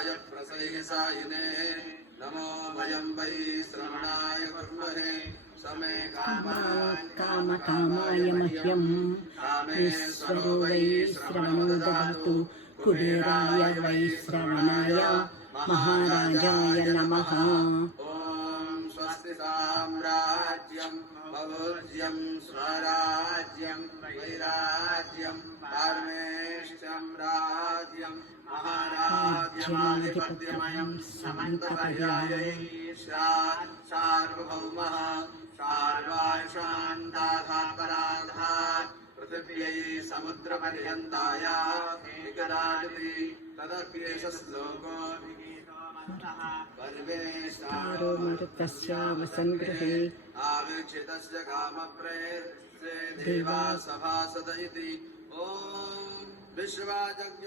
प्रसैः सायिने नमो वयं वै श्रवणाय कुर्महे समे कामकामाय मह्यं कामेश्वरो वै श्रवणो ददातु कुबेराय वै श्रवणाय महाराजाय नमः। ॐ स्वस्ति साम्राज्यं भोज्यं स्वराज्यं वैराज्यं पारमेष्ठ्यं राज्यं महाराज्यमाधिपत्यमयं समन्तपर्यायै स्यात् सार्वभौमः सार्वाशान्ताधापराधात् पृथिव्यै समुद्रपर्यन्ताया निकराजति तदप्येष श्लोको तारो मरुतस्यावसङ्गृहे आवीक्षितस्य कामप्रेत्से देवा सभासद इति ॐ विश्वाजज्ञ